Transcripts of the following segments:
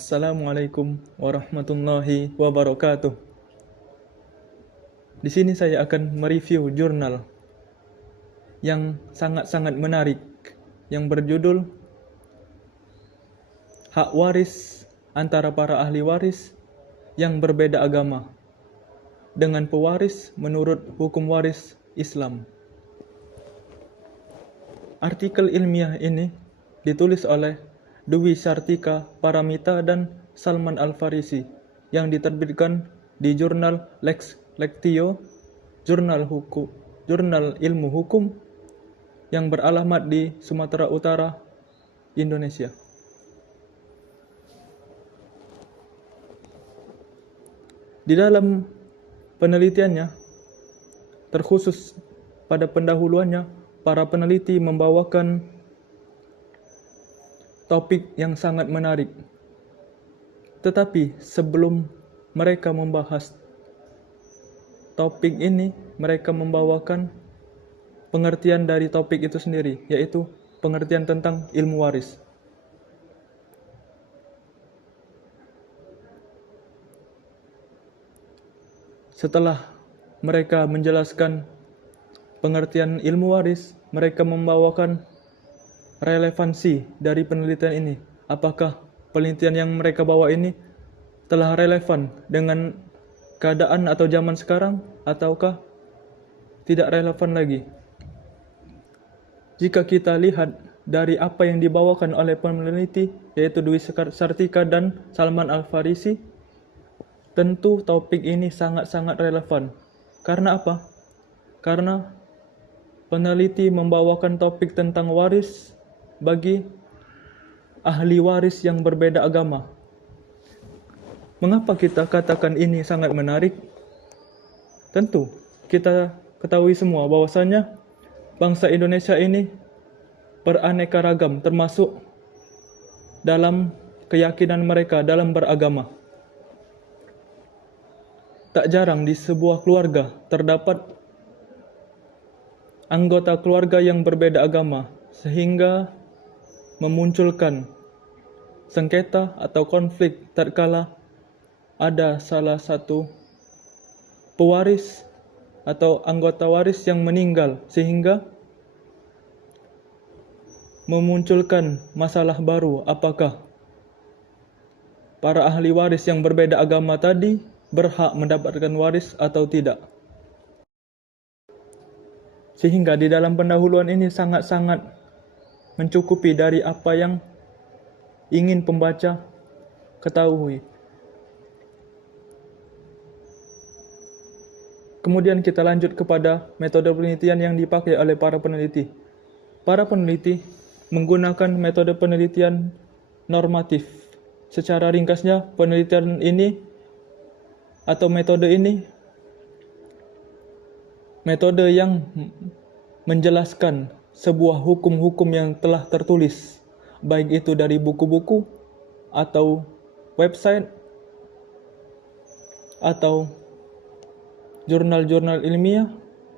Assalamualaikum warahmatullahi wabarakatuh. Di sini saya akan mereview jurnal yang sangat-sangat menarik yang berjudul Hak Waris Antara Para Ahli Waris yang Berbeda Agama dengan Pewaris Menurut Hukum Waris Islam. Artikel ilmiah ini ditulis oleh Dwi Sartika Paramita dan Salman Al-Farisi yang diterbitkan di jurnal Lex Lectio, jurnal ilmu hukum yang beralamat di Sumatera Utara, Indonesia. Di dalam penelitiannya, terkhusus pada pendahuluannya, para peneliti membawakan topik yang sangat menarik. Tetapi sebelum mereka membahas topik ini, mereka membawakan pengertian dari topik itu sendiri, yaitu pengertian tentang ilmu waris. Setelah mereka menjelaskan pengertian ilmu waris, mereka membawakan relevansi dari penelitian ini. Apakah penelitian yang mereka bawa ini telah relevan dengan keadaan atau zaman sekarang, ataukah tidak relevan lagi? Jika kita lihat dari apa yang dibawakan oleh peneliti, yaitu Dwi Sartika dan Salman Al-Farisi, tentu topik ini sangat-sangat relevan. Karena apa? Karena peneliti membawakan topik tentang waris bagi ahli waris yang berbeda agama. Mengapa kita katakan ini sangat menarik? Tentu, kita ketahui semua bahwasanya bangsa Indonesia ini beraneka ragam, termasuk dalam keyakinan mereka dalam beragama. Tak jarang di sebuah keluarga terdapat anggota keluarga yang berbeda agama, sehingga memunculkan sengketa atau konflik tatkala ada salah satu pewaris atau anggota waris yang meninggal, sehingga memunculkan masalah baru, apakah para ahli waris yang berbeda agama tadi berhak mendapatkan waris atau tidak. Sehingga di dalam pendahuluan ini sangat-sangat mencukupi dari apa yang ingin pembaca ketahui. Kemudian kita lanjut kepada metode penelitian yang dipakai oleh para peneliti. Para peneliti menggunakan metode penelitian normatif. Secara ringkasnya, penelitian ini atau metode ini metode yang menjelaskan sebuah hukum-hukum yang telah tertulis, baik itu dari buku-buku atau website atau jurnal-jurnal ilmiah,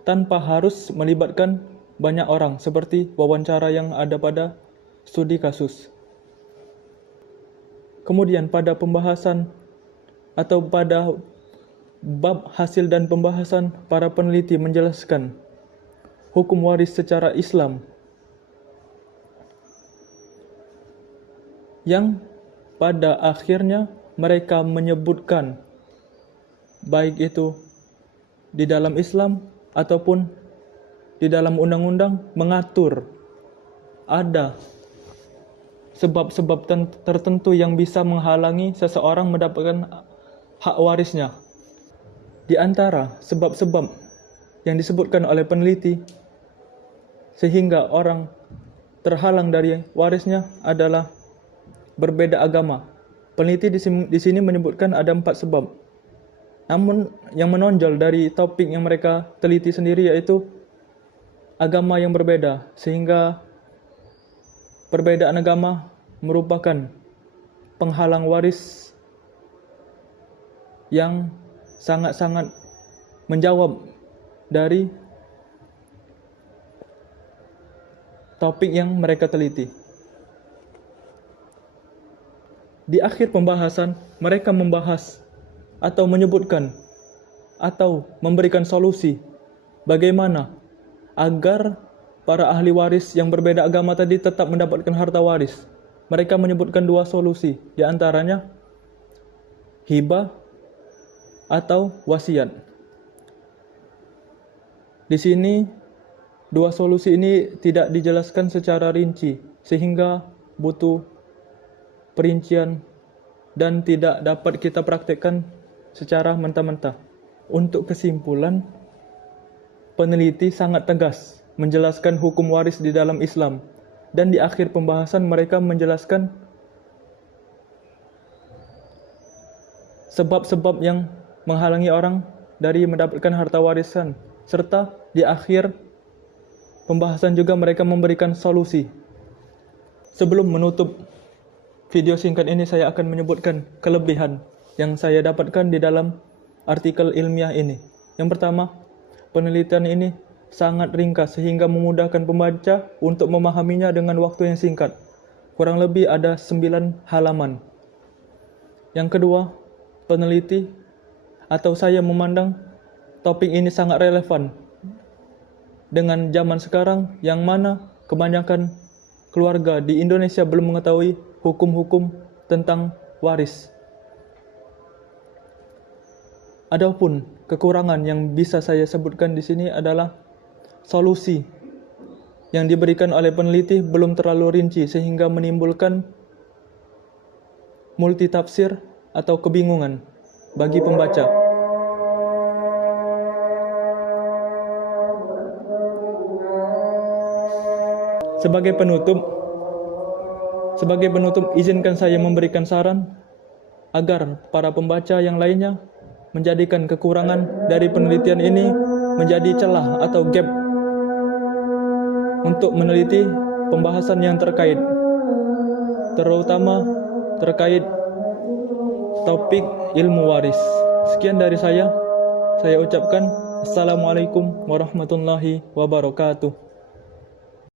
tanpa harus melibatkan banyak orang seperti wawancara yang ada pada studi kasus. Kemudian pada pembahasan atau pada bab hasil dan pembahasan, para peneliti menjelaskan hukum waris secara Islam yang pada akhirnya mereka menyebutkan baik itu di dalam Islam ataupun di dalam undang-undang mengatur ada sebab-sebab tertentu yang bisa menghalangi seseorang mendapatkan hak warisnya. Di antara sebab-sebab yang disebutkan oleh peneliti sehingga orang terhalang dari warisnya adalah berbeda agama. Peneliti di sini menyebutkan ada 4 sebab. Namun yang menonjol dari topik yang mereka teliti sendiri yaitu agama yang berbeda, sehingga perbedaan agama merupakan penghalang waris yang sangat-sangat menjawab dari topik yang mereka teliti. Di akhir pembahasan, mereka membahas atau menyebutkan atau memberikan solusi bagaimana agar para ahli waris yang berbeda agama tadi tetap mendapatkan harta waris. Mereka menyebutkan dua solusi, di antaranya hibah atau wasiat. Di sini dua solusi ini tidak dijelaskan secara rinci sehingga butuh perincian dan tidak dapat kita praktekkan secara mentah-mentah. Untuk kesimpulan, peneliti sangat tegas menjelaskan hukum waris di dalam Islam, dan di akhir pembahasan mereka menjelaskan sebab-sebab yang menghalangi orang dari mendapatkan harta warisan, serta di akhir pembahasan juga mereka memberikan solusi. Sebelum menutup video singkat ini, saya akan menyebutkan kelebihan yang saya dapatkan di dalam artikel ilmiah ini. Yang pertama, penelitian ini sangat ringkas sehingga memudahkan pembaca untuk memahaminya dengan waktu yang singkat. Kurang lebih ada 9 halaman. Yang kedua, peneliti atau saya memandang topik ini sangat relevan dengan zaman sekarang yang mana kebanyakan keluarga di Indonesia belum mengetahui hukum-hukum tentang waris. Adapun kekurangan yang bisa saya sebutkan di sini adalah solusi yang diberikan oleh peneliti belum terlalu rinci sehingga menimbulkan multitafsir atau kebingungan bagi pembaca. Sebagai penutup, izinkan saya memberikan saran agar para pembaca yang lainnya menjadikan kekurangan dari penelitian ini menjadi celah atau gap untuk meneliti pembahasan yang terkait, terutama terkait topik ilmu waris. Sekian dari saya ucapkan Assalamualaikum warahmatullahi wabarakatuh.